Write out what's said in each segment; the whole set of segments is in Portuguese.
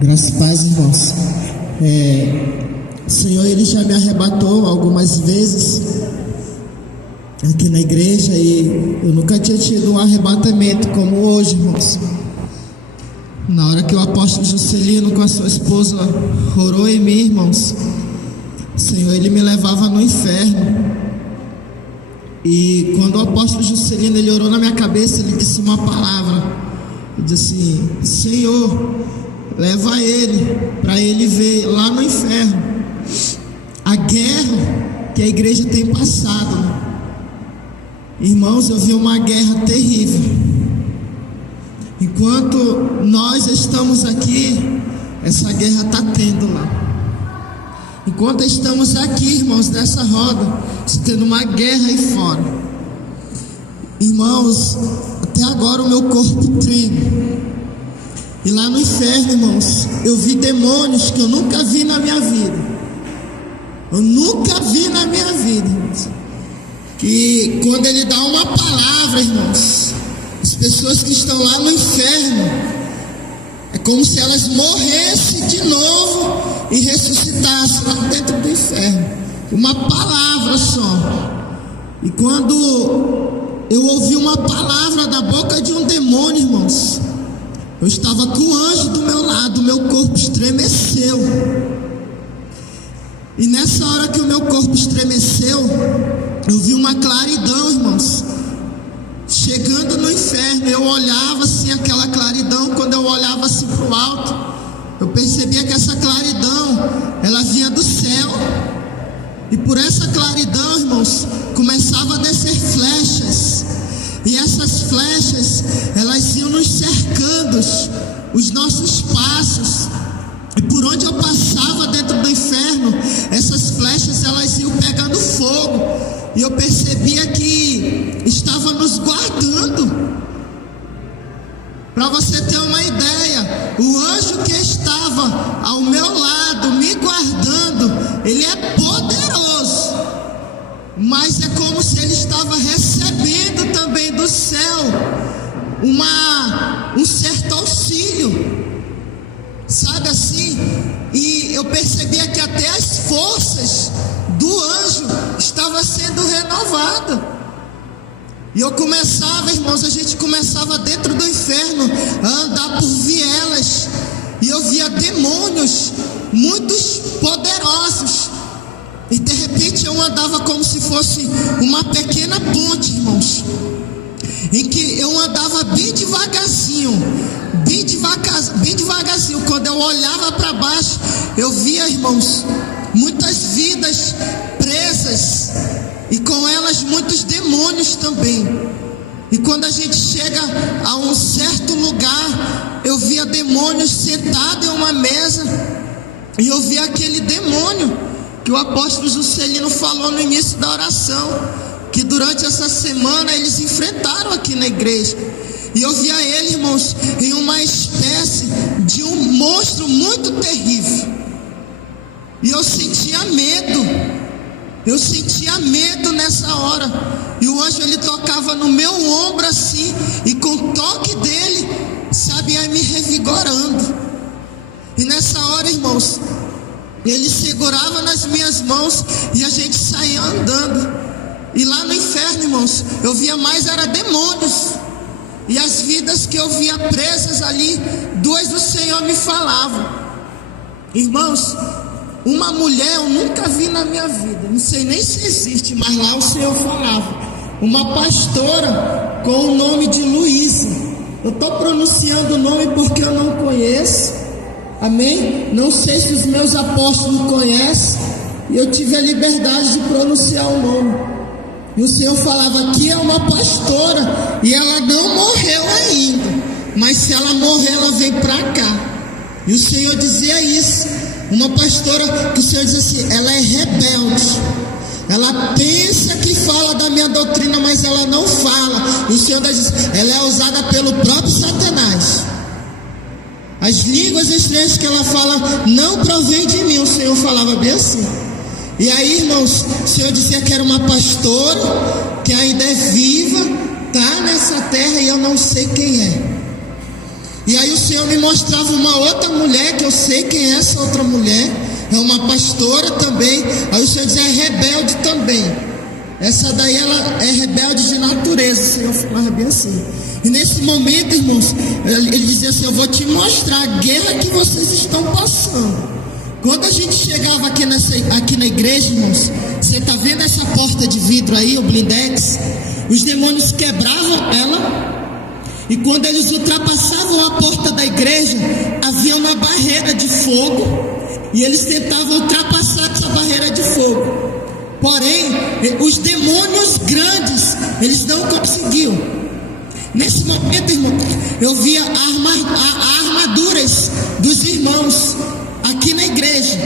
Graças e paz, irmãos. O Senhor, Ele já me arrebatou algumas vezes aqui na igreja e eu nunca tinha tido um arrebatamento como hoje, irmãos. Na hora que o apóstolo Juscelino com a sua esposa orou em mim, irmãos, o Senhor, Ele me levava no inferno. E quando o apóstolo Juscelino, ele orou na minha cabeça, ele disse uma palavra. Ele disse assim: Senhor, leva ele, para ele ver lá no inferno a guerra que a igreja tem passado. Irmãos, eu vi uma guerra terrível. Enquanto nós estamos aqui, essa guerra está tendo lá. Enquanto estamos aqui, irmãos, nessa roda, está tendo uma guerra aí fora. Irmãos, até agora o meu corpo treme. E lá no inferno, irmãos, eu vi demônios que eu nunca vi na minha vida. Eu nunca vi na minha vida, irmãos. Que quando ele dá uma palavra, irmãos, as pessoas que estão lá no inferno, é como se elas morressem de novo e ressuscitassem lá dentro do inferno. Uma palavra só. E quando eu ouvi uma palavra da boca de um demônio, irmãos, eu estava com o anjo do meu lado, meu corpo estremeceu. E nessa hora que o meu corpo estremeceu, eu vi uma claridão, irmãos, chegando no inferno. Eu olhava assim aquela claridão. Quando eu olhava assim para o alto, eu percebia que essa claridão, ela vinha do céu. E por essa claridão, irmãos, começava a descer flechas. E essas flechas, elas iam nos cercando, os nossos passos. E por onde eu passava dentro do inferno, essas flechas, elas iam pegando fogo. E eu percebia que estava nos guardando. Para você ter uma ideia, o anjo que estava ao meu lado, me guardando, ele é poderoso, mas é como se ele estava recebendo também do céu um certo auxílio, sabe assim? E eu percebia que até as forças do anjo estavam sendo renovadas. E eu começava, irmãos, a gente começava dentro do inferno a andar por vielas. E eu via demônios, muitos poderosos. E de repente eu andava como se fosse uma pequena ponte, irmãos, em que eu andava bem devagarzinho. Quando eu olhava para baixo, eu via, irmãos, muitas vidas presas. E com elas muitos demônios também. E quando a gente chega a um certo lugar, eu via demônios sentados em uma mesa. E eu via aquele demônio que o apóstolo Juscelino falou no início da oração, que durante essa semana eles enfrentaram aqui na igreja. E eu via ele, irmãos, em uma espécie de um monstro muito terrível. E eu sentia medo. Eu sentia medo nessa hora. E o anjo, ele tocava no meu ombro assim, e com o toque dele, sabe, ia me revigorando. E nessa hora, irmãos, ele segurava nas minhas mãos e a gente saía andando. E lá no inferno, irmãos, eu via mais era demônios. E as vidas que eu via presas ali, duas do Senhor me falavam. Irmãos, uma mulher eu nunca vi na minha vida, não sei nem se existe, mas lá o Senhor falava. Uma pastora com o nome de Luísa. Eu estou pronunciando o nome porque eu não conheço, amém? Não sei se os meus apóstolos conhecem, e eu tive a liberdade de pronunciar o nome. E o Senhor falava: aqui é uma pastora, e ela não morreu ainda, mas se ela morrer, ela vem para cá. E o Senhor dizia isso. Uma pastora que o Senhor diz assim: ela é rebelde, ela pensa que fala da minha doutrina, mas ela não fala. E o Senhor diz: ela é usada pelo próprio Satanás. As línguas estranhas que ela fala não provém de mim. O Senhor falava bem assim. E aí, irmãos, o Senhor dizia que era uma pastora que ainda é viva, está nessa terra, e eu não sei quem é. E aí o Senhor me mostrava uma outra mulher, que eu sei quem é essa outra mulher, é uma pastora também. Aí o Senhor dizia, é rebelde também. Essa daí ela é rebelde de natureza, o Senhor falava bem assim. E nesse momento, irmãos, ele dizia assim, eu vou te mostrar a guerra que vocês estão passando. Quando a gente chegava aqui na igreja, irmãos, você está vendo essa porta de vidro aí, o blindex? Os demônios quebravam ela. E quando eles ultrapassavam a porta da igreja, havia uma barreira de fogo. E eles tentavam ultrapassar essa barreira de fogo. Porém, os demônios grandes, eles não conseguiam. Nesse momento, irmão, eu via armaduras dos irmãos aqui na igreja,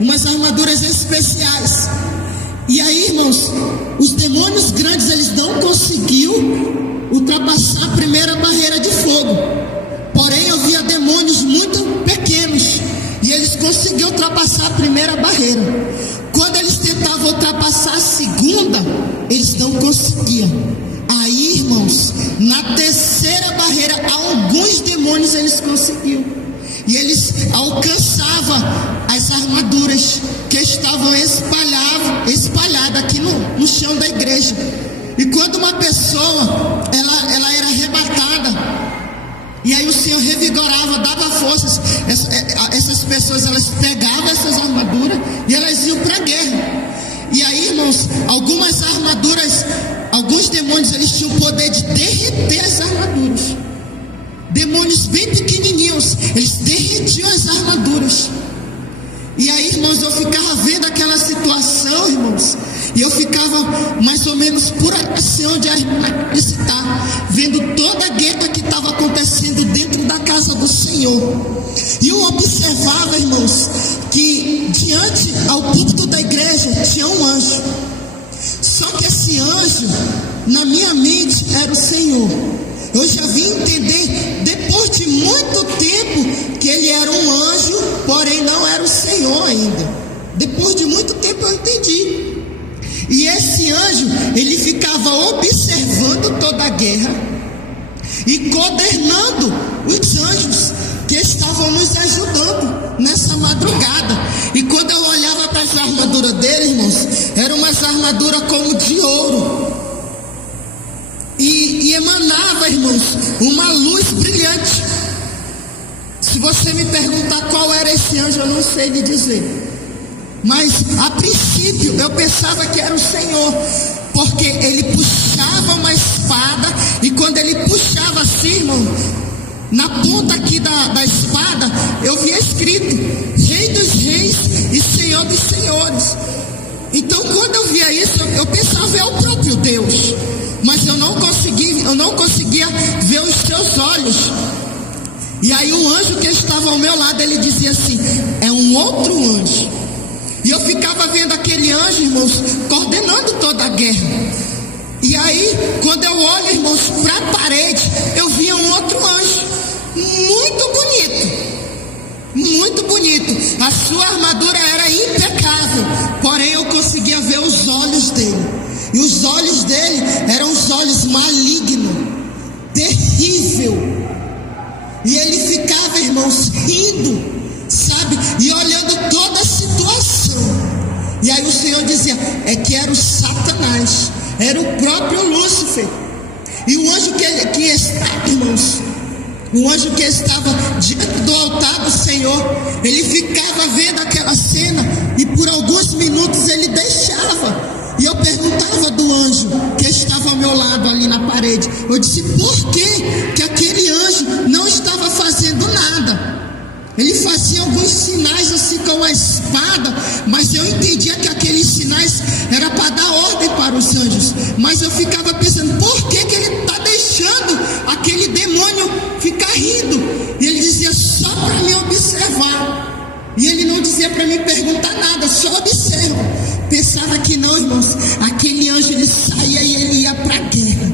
umas armaduras especiais. E aí, irmãos, os demônios grandes, eles não conseguiam ultrapassar a primeira barreira de fogo. Porém, eu via demônios muito pequenos e eles conseguiam ultrapassar a primeira barreira. Quando eles tentavam ultrapassar a segunda, eles não conseguiam. Aí, irmãos, na terceira barreira, alguns demônios eles conseguiam. E eles alcançavam as armaduras que estavam espalhadas aqui no chão da igreja. E quando uma pessoa, ela era arrebatada, e aí o Senhor revigorava, dava forças, essas pessoas, elas pegavam essas armaduras e elas iam para a guerra. E aí, irmãos, algumas armaduras, alguns demônios, eles tinham o poder de derreter as armaduras. Demônios bem pequenininhos, eles derretiam as armaduras. E aí, irmãos, eu ficava vendo aquela situação, irmãos, e eu ficava mais ou menos por assim onde a irmã está, vendo toda a guerra que estava acontecendo dentro da casa do Senhor. E eu observava, irmãos, que diante ao púlpito da igreja tinha um anjo. Só que esse anjo, na minha mente, era o Senhor. Eu já vim entender, depois de muito tempo, que ele era um anjo, porém não era o Senhor ainda. Depois de muito tempo eu entendi. E esse anjo, ele ficava observando toda a guerra e coordenando os anjos que estavam nos ajudando nessa madrugada. E quando eu olhava para as armaduras dele, irmãos, eram umas armaduras como de ouro. E emanava, irmãos, uma luz brilhante. Se você me perguntar qual era esse anjo, eu não sei lhe dizer. Mas a princípio eu pensava que era o Senhor, porque ele puxava uma espada, e quando ele puxava assim, irmão, na ponta aqui da espada, eu via escrito Rei dos Reis e Senhor dos Senhores. Então quando eu via isso, eu pensava é o próprio Deus. Mas eu não conseguia ver os seus olhos. E aí o anjo que estava ao meu lado, ele dizia assim, é um outro anjo. E eu ficava vendo aquele anjo, irmãos, coordenando toda a guerra. E aí, quando eu olho, irmãos, para a parede, eu via um outro anjo, muito bonito. Muito bonito. A sua armadura era impecável, porém eu conseguia ver os olhos dele. E os olhos dele eram os olhos malignos, terrível. E ele ficava, irmãos, rindo, sabe? E olhando toda a situação. E aí o Senhor dizia, é que era o Satanás, era o próprio Lúcifer. E o anjo que estava, irmãos, o anjo que estava diante do altar do Senhor, ele ficava vendo aquela cena, e por alguns minutos ele deixava. E eu perguntava do anjo que estava ao meu lado ali na parede, eu disse, por que aquele anjo não estava fazendo nada? Ele fazia alguns sinais assim com a espada, mas eu entendia que aqueles sinais era para dar ordem para os anjos. Mas eu ficava pensando, por que ele está deixando aquele demônio ficar rindo? E ele dizia, só para me observar. E ele não dizia para mim perguntar nada, só observa. Pensava que não, irmãos, aquele anjo ele saía e ele ia para a guerra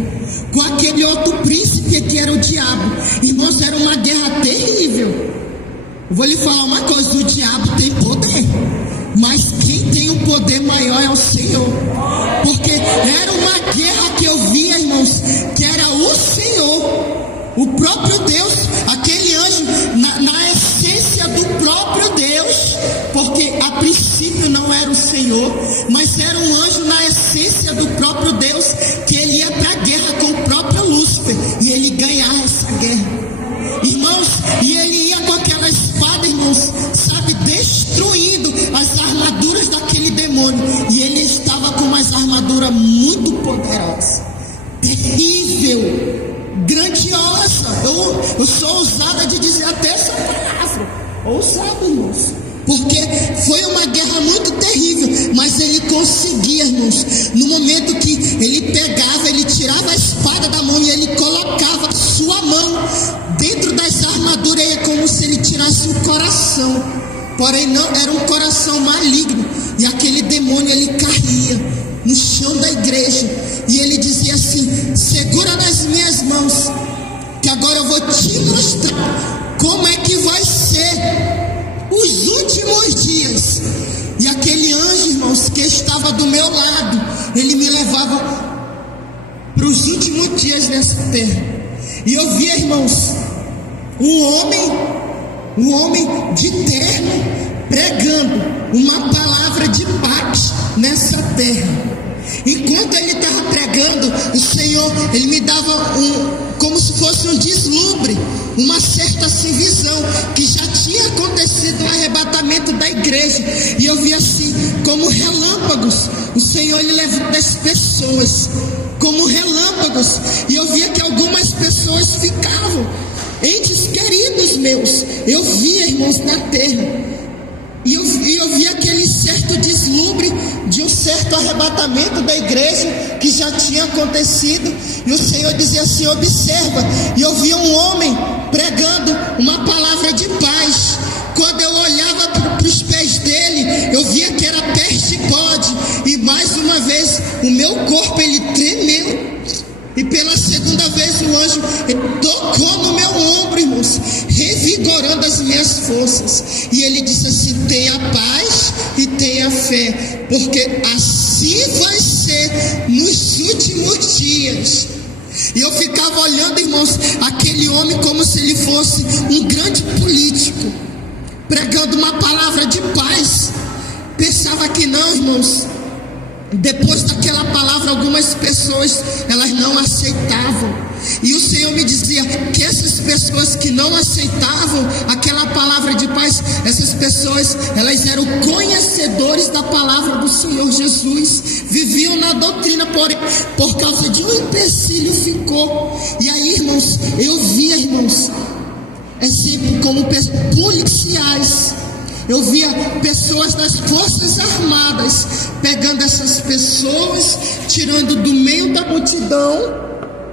com aquele outro príncipe que era o diabo. Irmãos, era uma guerra terrível. Eu vou lhe falar uma coisa, o diabo tem poder, mas quem tem um poder maior é o Senhor. Porque era uma guerra que eu via, irmãos, que era o Senhor, o próprio Deus, aquele Senhor, mas era um anjo na essência do próprio Deus, que ele ia para a guerra com o próprio Lúcifer, e ele ganhava essa guerra, irmãos, e ele ia com aquela espada, irmãos, sabe, destruindo as armaduras daquele demônio, e ele estava com umas armaduras muito poderosas, terrível, grandiosa. Eu sou ousada de dizer até essa palavra, ousada, irmãos, porque foi uma guerra muito terrível, mas ele conseguia, irmãos, no momento que ele pegava, ele tirava a espada da mão e ele colocava sua mão dentro das armaduras, é como se ele tirasse o coração, porém não, era um coração maligno, e aquele demônio ele caía no chão da igreja, e ele dizia assim: segura nas minhas mãos, que agora eu vou te mostrar como é que vai ser os últimos dias. E aquele anjo, irmãos, que estava do meu lado, ele me levava para os últimos dias nessa terra, e eu via, irmãos, um homem de terno pregando uma palavra de paz nessa terra. Enquanto ele estava pregando, o Senhor, ele me dava como se fosse um deslumbre, uma certa assim, visão, que já tinha acontecido o arrebatamento da igreja, e eu via assim, como relâmpagos, o Senhor, ele levando as pessoas, como relâmpagos, e eu via que algumas pessoas ficavam, entes queridos meus, eu via, irmãos, na terra, e eu vi aquele certo deslumbre de um certo arrebatamento da igreja que já tinha acontecido, e o Senhor dizia assim: observa, e eu via um homem pregando uma palavra de paz. Quando eu olhava para os pés dele, eu via que era pés de bode, e mais uma vez o meu corpo ele tremeu, e pela segunda vez o anjo tocou no meu ombro, irmãos, revigorando as minhas forças, e ele disse assim: tenha paz e tenha fé, porque assim vai ser nos últimos dias. E eu ficava olhando, irmãos, aquele homem como se ele fosse um grande político, pregando uma palavra de paz. Pensava que não, irmãos, depois daquela palavra, algumas pessoas, elas não aceitavam, e o Senhor me dizia que essas pessoas que não aceitavam aquela palavra de paz, essas pessoas, elas eram conhecedores da palavra do Senhor Jesus, viviam na doutrina, porém, por causa de um empecilho ficou. E aí, irmãos, eu via, irmãos, sempre como policiais, eu via pessoas das forças armadas pegando essas pessoas, tirando do meio da multidão,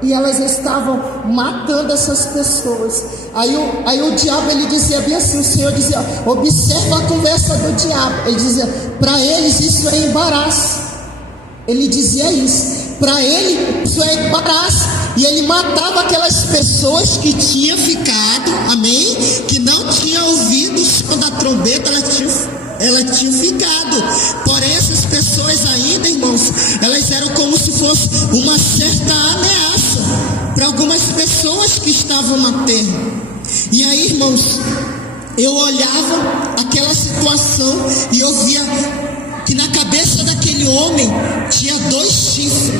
e elas estavam matando essas pessoas. Aí o diabo, ele dizia bem assim, o Senhor dizia: observa a conversa do diabo. Ele dizia, para eles isso é embaraço. Ele dizia isso, para ele isso é embaraço. E ele matava aquelas pessoas que tinham ficado, amém, que não tinham ouvido o som da trombeta, elas tinham ficado. Porém, essas pessoas ainda, irmãos, elas eram como se fosse uma certa ameaça para algumas pessoas que estavam na terra. E aí, irmãos, eu olhava aquela situação e eu via que na cabeça daquele homem tinha 2 chifres.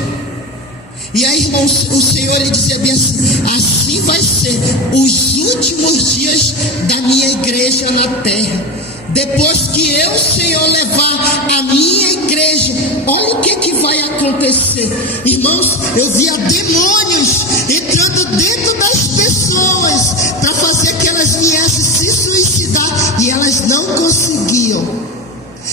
E aí, irmãos, o Senhor, ele dizia bem assim: assim vai ser os últimos dias da minha igreja na terra. Depois que eu, Senhor, levar a minha igreja, olha o que vai acontecer. Irmãos, eu via demônios entrando dentro das pessoas para fazer que elas viessem se suicidar, e elas não conseguiam.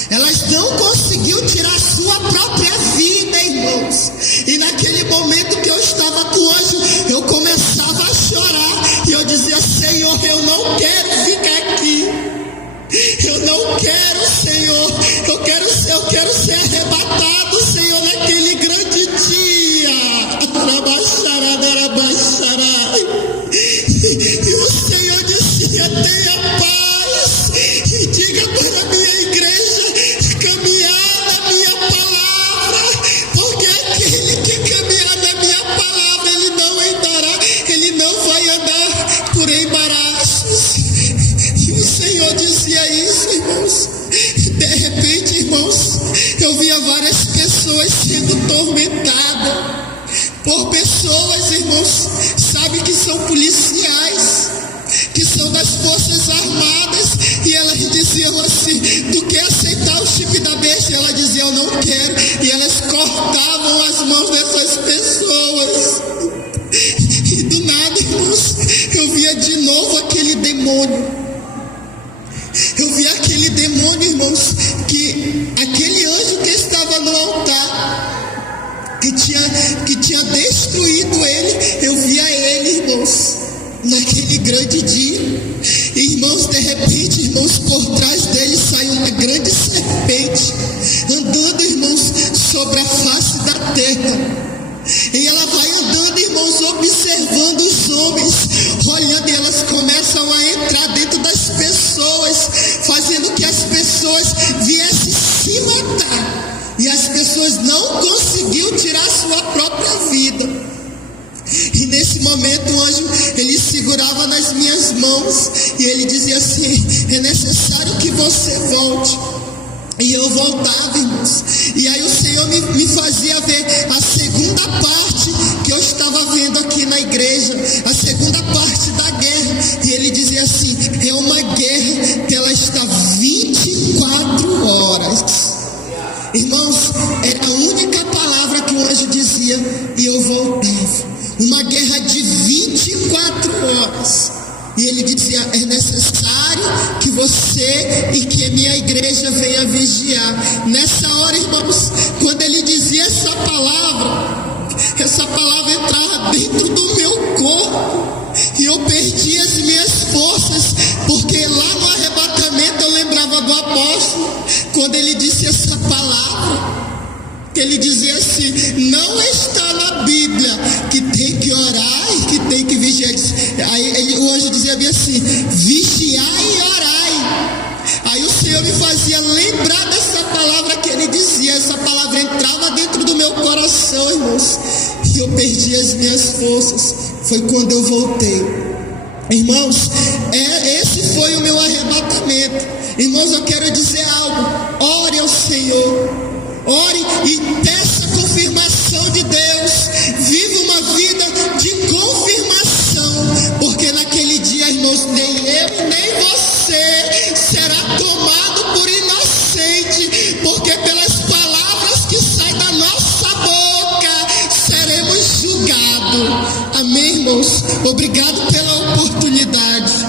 Elas não conseguiam tirar sua própria vida, irmãos. E naquele momento que eu estava com o anjo, eu começava a chorar, e eu dizia: Senhor, eu não quero ficar aqui. Eu não quero, Senhor. Eu quero ser arrebatado, Senhor, naquele grande dia. E o Senhor dizia: tenha paz e diga para a minha igreja caminhar na minha palavra. por pessoas, irmãos, sabe, que são policiais, que são das Forças Armadas, e elas diziam assim: tu quer aceitar o chip da besta? E ela dizia: eu não quero, e elas cortavam as mãos dessas pessoas. E do nada, irmãos, eu via de novo aquele demônio. Eu vi aquele demônio, irmãos, que aquele anjo que estava no altar, que tinha destruído ele, eu via ele, irmãos, naquele grande dia. Irmãos, de repente, irmãos, por trás dele saiu uma grande serpente, andando, irmãos, sobre a face da terra. E ela vai andando, irmãos, observando os homens, olhando, e elas começam a entrar dentro das pessoas, fazendo que as pessoas viessem se matar. E as pessoas não conseguiam tirar sua própria vida. E nesse momento o anjo, ele segurava nas minhas mãos, e ele dizia assim: é necessário que você volte. E eu voltava, irmãos, e aí o Senhor me fazia ver a segunda parte que eu estava vendo aqui na igreja, a segunda parte da guerra. E ele dizia assim: é uma guerra que ela está 24 horas. Irmãos, era a única palavra que o anjo dizia, e eu voltava. Uma guerra de 24 horas. E ele dizia: é necessário que você e que a minha igreja venha vigiar. Nessa hora, irmãos, quando ele dizia essa palavra entrava dentro do meu corpo, e eu perdi as minhas forças, porque lá no arrebatamento eu lembrava do apóstolo, quando ele disse essa palavra, que ele dizia assim: não está na Bíblia que tem que orar e que tem que vigiar. Aí o anjo dizia bem assim: vigiai e orai. Aí o Senhor me fazia lembrar dessa palavra que ele dizia. Essa palavra entrava dentro do meu coração, irmãos, e eu perdi as minhas forças. Foi quando eu voltei. Irmãos, esse foi o meu arrebatamento. Irmãos, eu quero dizer algo: ore ao Senhor. Ore e peça confirmação de Deus. Viva uma vida de confirmação, porque naquele dia, irmãos, nem eu nem você será tomado por inocente, porque pelas palavras que saem da nossa boca seremos julgados. Amém, irmãos? Obrigado pela oportunidade.